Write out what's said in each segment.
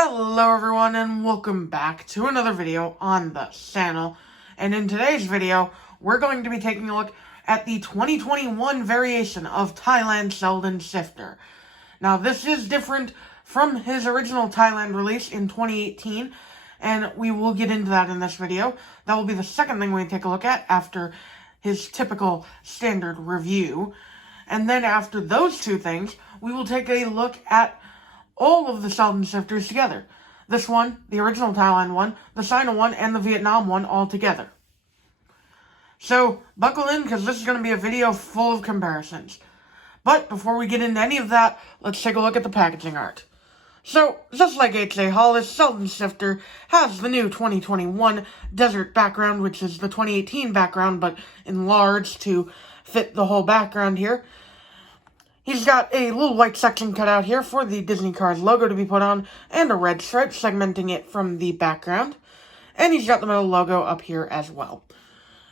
Hello everyone and welcome back to another video on the channel. And in today's video, we're going to be taking a look at the 2021 variation of Thailand Sheldon Shifter. Now this is different from his original Thailand release in 2018, and we will get into that in this video. That will be the second thing we take a look at after his typical standard review. And then after those two things, we will take a look at all of the Sheldon Shifters together. This one, the original Thailand one, the China one, and the Vietnam one all together. So, buckle in, because this is going to be a video full of comparisons. But, before we get into any of that, let's take a look at the packaging art. So, just like H.A. Hollis, Sheldon Shifter has the new 2021 desert background, which is the 2018 background, but enlarged to fit the whole background here. He's got a little white section cut out here for the Disney Cars logo to be put on, and a red stripe segmenting it from the background. And he's got the metal logo up here as well.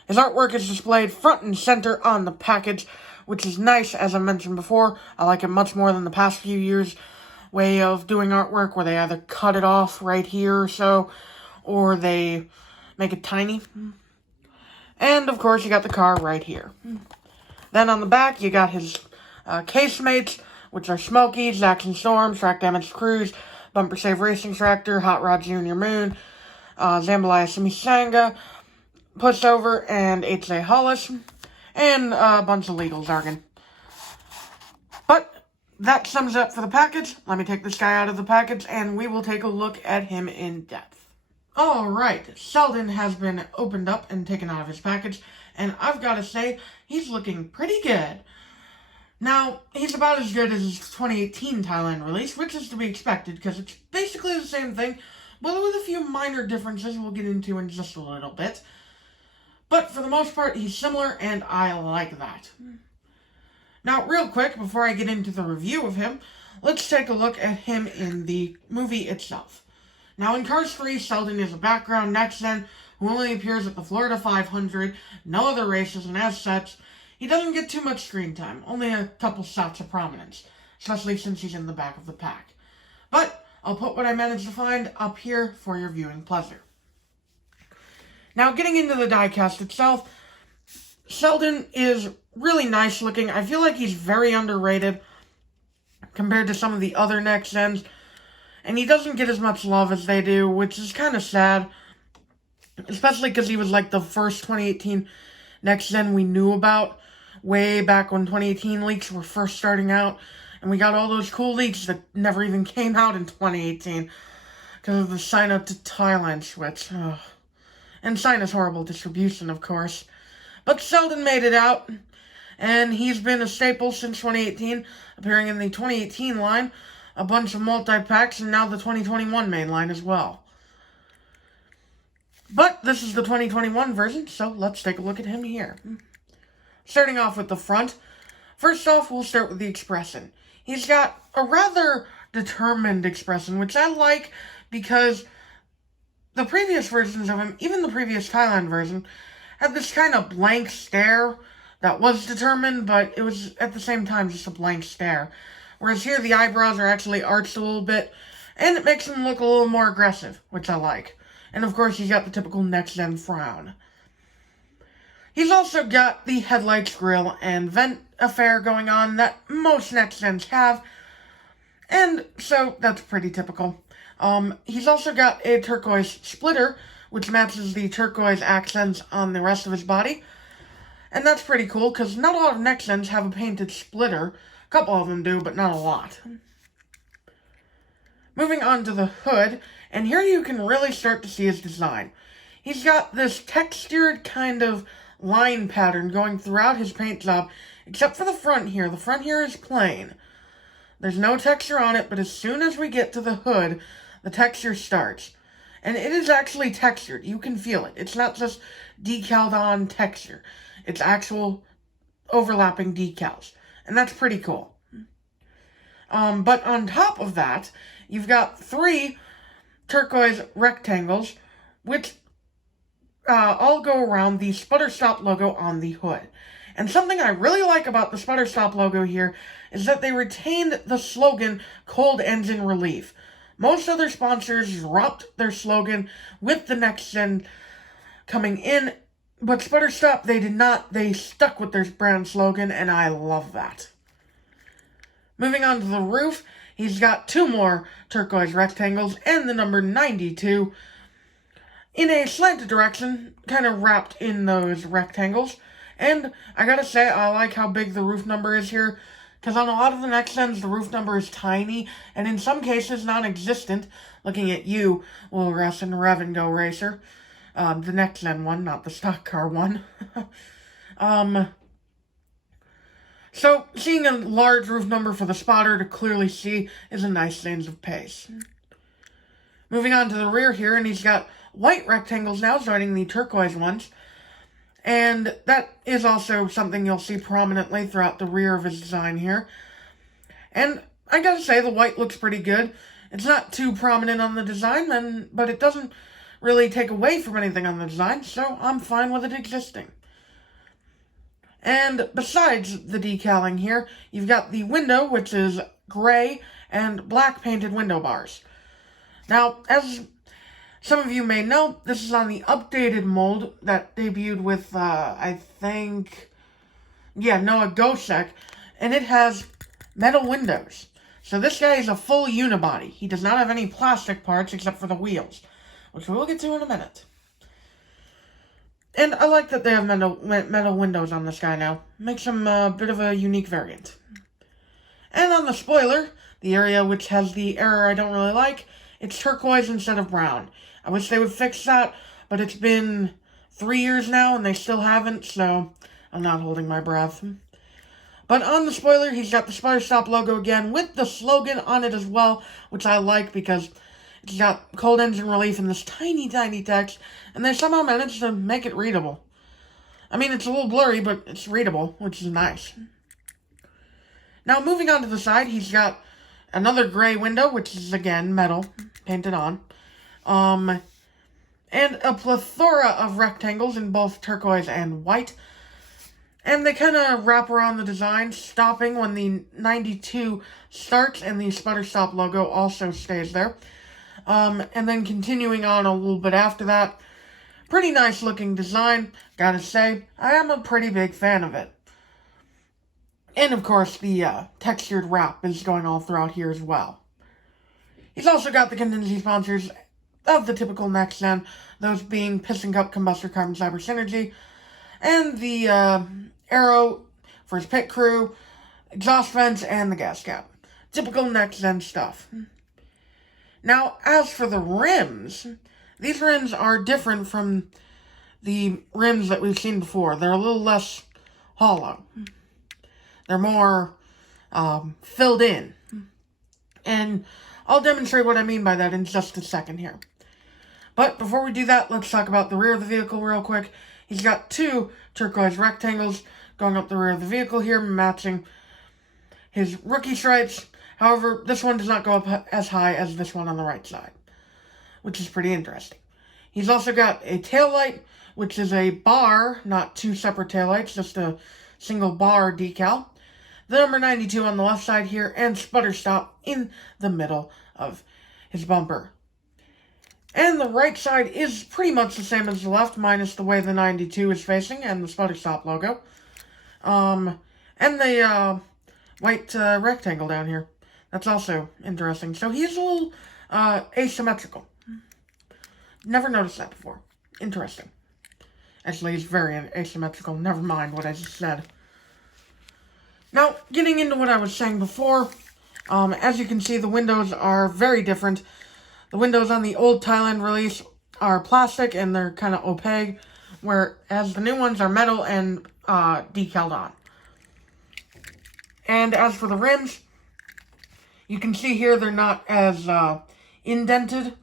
His artwork is displayed front and center on the package, which is nice, as I mentioned before. I like it much more than the past few years' way of doing artwork, where they either cut it off right here or so, or they make it tiny. And, of course, you got the car right here. Then on the back, you got his casemates, which are Smokies, Action Storm, Track Damage Cruise, Bumper Save Racing Tractor, Hot Rod Junior Moon, Jambalaya Simisanga, Pushover, and H.A. Hollis, and a bunch of legal jargon. But that sums up for the package. Let me take this guy out of the package, and we will take a look at him in depth. Alright, Sheldon has been opened up and taken out of his package, and I've got to say, he's looking pretty good. Now, he's about as good as his 2018 Thailand release, which is to be expected, because it's basically the same thing, but with a few minor differences we'll get into in just a little bit. But for the most part, he's similar, and I like that. Now, real quick, before I get into the review of him, let's take a look at him in the movie itself. Now, in Cars 3, Sheldon is a background next-gen who only appears at the Florida 500, no other races, and as such, he doesn't get too much screen time, only a couple shots of prominence, especially since he's in the back of the pack. But I'll put what I managed to find up here for your viewing pleasure. Now, getting into the diecast itself, Sheldon is really nice looking. I feel like he's very underrated compared to some of the other next gens, and he doesn't get as much love as they do, which is kind of sad, especially because he was like the first 2018 next gen we knew about, way back when 2018 leaks were first starting out, and we got all those cool leaks that never even came out in 2018 because of the China to Thailand switch. Ugh. And China's horrible distribution, of course. But Sheldon made it out, and he's been a staple since 2018, appearing in the 2018 line, a bunch of multi-packs, and now the 2021 main line as well. But this is the 2021 version, so let's take a look at him here. Starting off with the front, first off, we'll start with the expression. He's got a rather determined expression, which I like because the previous versions of him, even the previous Thailand version, had this kind of blank stare that was determined, but it was at the same time just a blank stare. Whereas here, the eyebrows are actually arched a little bit, and it makes him look a little more aggressive, which I like. And of course, he's got the typical next-gen frown. He's also got the headlights, grille, and vent affair going on that most next-gens have. And so, that's pretty typical. He's also got a turquoise splitter, which matches the turquoise accents on the rest of his body. And that's pretty cool, because not a lot of next-gens have a painted splitter. A couple of them do, but not a lot. Moving on to the hood, and here you can really start to see his design. He's got this textured kind of line pattern going throughout his paint job, except for the front here. The front here is plain. There's no texture on it, but as soon as we get to the hood, the texture starts. And it is actually textured. You can feel it. It's not just decaled on texture. It's actual overlapping decals. And that's pretty cool. But on top of that, you've got 3 turquoise rectangles, which all go around the Sputter Stop logo on the hood. And something I really like about the Sputter Stop logo here is that they retained the slogan, Cold Engine Relief. Most other sponsors dropped their slogan with the next gen coming in, but Sputter they did not. They stuck with their brand slogan, and I love that. Moving on to the roof, he's got 2 more turquoise rectangles and the number 92 in a slanted direction, kind of wrapped in those rectangles. And I gotta say, I like how big the roof number is here, because on a lot of the next gens, the roof number is tiny, and in some cases, non-existent. Looking at you, Will Russ and Rev and Go Racer. The next gen one, not the stock car one. So, seeing a large roof number for the spotter to clearly see is a nice change of pace. Moving on to the rear here, and he's got white rectangles now joining the turquoise ones. And that is also something you'll see prominently throughout the rear of his design here. And I gotta say, the white looks pretty good. It's not too prominent on the design, but it doesn't really take away from anything on the design, so I'm fine with it existing. And besides the decaling here, you've got the window, which is gray and black painted window bars. Now, as some of you may know, this is on the updated mold that debuted with, Noah Gosek, and it has metal windows. So this guy is a full unibody. He does not have any plastic parts except for the wheels, which we'll get to in a minute. And I like that they have metal windows on this guy now. Makes him a bit of a unique variant. And on the spoiler, the area which has the error I don't really like, it's turquoise instead of brown. I wish they would fix that, but it's been 3 years now and they still haven't, so I'm not holding my breath. But on the spoiler, he's got the Sputter logo again with the slogan on it as well, which I like because it's got cold engine relief in this tiny, tiny text, and they somehow managed to make it readable. I mean, it's a little blurry, but it's readable, which is nice. Now, moving on to the side, he's got another gray window, which is, again, metal, painted on. And a plethora of rectangles in both turquoise and white. And they kind of wrap around the design, stopping when the 92 starts and the Sputter logo also stays there. And then continuing on a little bit after that. Pretty nice looking design, gotta say. I am a pretty big fan of it. And of course, the textured wrap is going all throughout here as well. He's also got the contingency sponsors of the typical next gen, those being Piston Cup, Combustor, Carbon Cyber Synergy, and the arrow for his pit crew, exhaust vents, and the gas cap. Typical next gen stuff. Now, as for the rims, these rims are different from the rims that we've seen before. They're a little less hollow. They're more filled in. And I'll demonstrate what I mean by that in just a second here. But before we do that, let's talk about the rear of the vehicle real quick. He's got 2 turquoise rectangles going up the rear of the vehicle here, matching his rookie stripes. However, this one does not go up as high as this one on the right side, which is pretty interesting. He's also got a taillight, which is a bar, not 2 separate taillights, just a single bar decal. The number 92 on the left side here, and Sputter Stop in the middle of his bumper. And the right side is pretty much the same as the left, minus the way the 92 is facing, and the Sputter Stop logo. And the white rectangle down here. That's also interesting. So he's a little asymmetrical. Never noticed that before. Interesting. Actually, he's very asymmetrical. Never mind what I just said. Now, getting into what I was saying before, as you can see, the windows are very different. The windows on the old Thailand release are plastic and they're kind of opaque, whereas the new ones are metal and decaled on. And as for the rims, you can see here they're not as indented.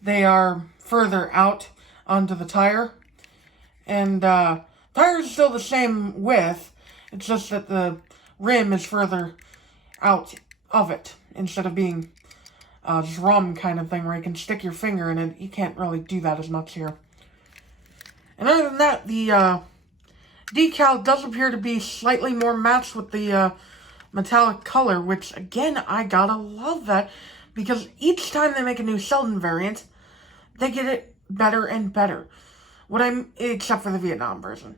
They are further out onto the tire. And tire is still the same width. It's just that the rim is further out of it instead of being a drum kind of thing where you can stick your finger in it. You can't really do that as much here. And other than that, the decal does appear to be slightly more matched with the metallic color, which, again, I gotta love that, because each time they make a new Sheldon variant, they get it better and better. Except for the Vietnam version.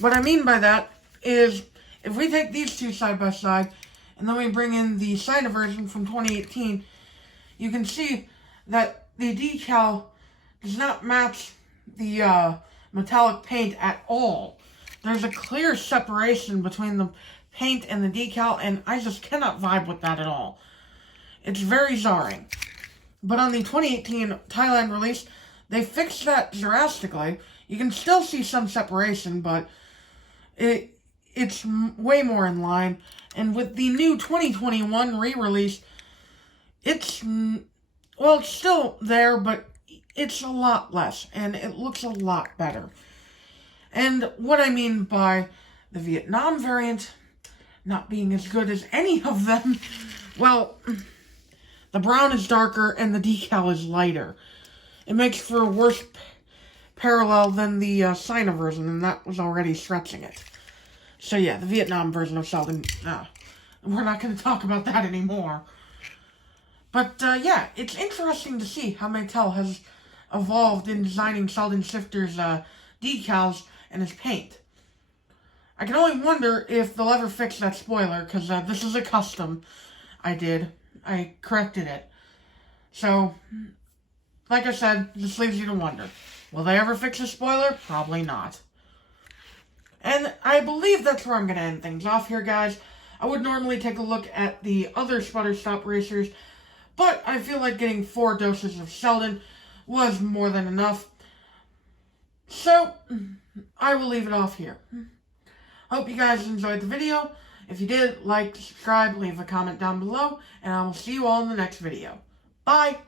What I mean by that is, if we take these two side by side, and then we bring in the China version from 2018, you can see that the decal does not match the metallic paint at all. There's a clear separation between the paint and the decal, and I just cannot vibe with that at all. It's very jarring. But on the 2018 Thailand release, they fixed that drastically. You can still see some separation, but it's way more in line. And with the new 2021 re-release, it's still there, but it's a lot less, and it looks a lot better. And what I mean by the Vietnam variant not being as good as any of them, well, the brown is darker and the decal is lighter. It makes for a worse parallel than the China version, and that was already stretching it. So yeah, the Vietnam version of Sheldon, we're not going to talk about that anymore. But yeah, it's interesting to see how Mattel has evolved in designing Sheldon Shifter's decals and his paint. I can only wonder if they'll ever fix that spoiler, because this is a custom I corrected it. So, like I said, this leaves you to wonder. Will they ever fix a spoiler? Probably not. And I believe that's where I'm going to end things off here, guys. I would normally take a look at the other Sputter Stop Racers, but I feel like getting 4 doses of Sheldon was more than enough. So, I will leave it off here. Hope you guys enjoyed the video. If you did, like, subscribe, leave a comment down below, and I will see you all in the next video. Bye!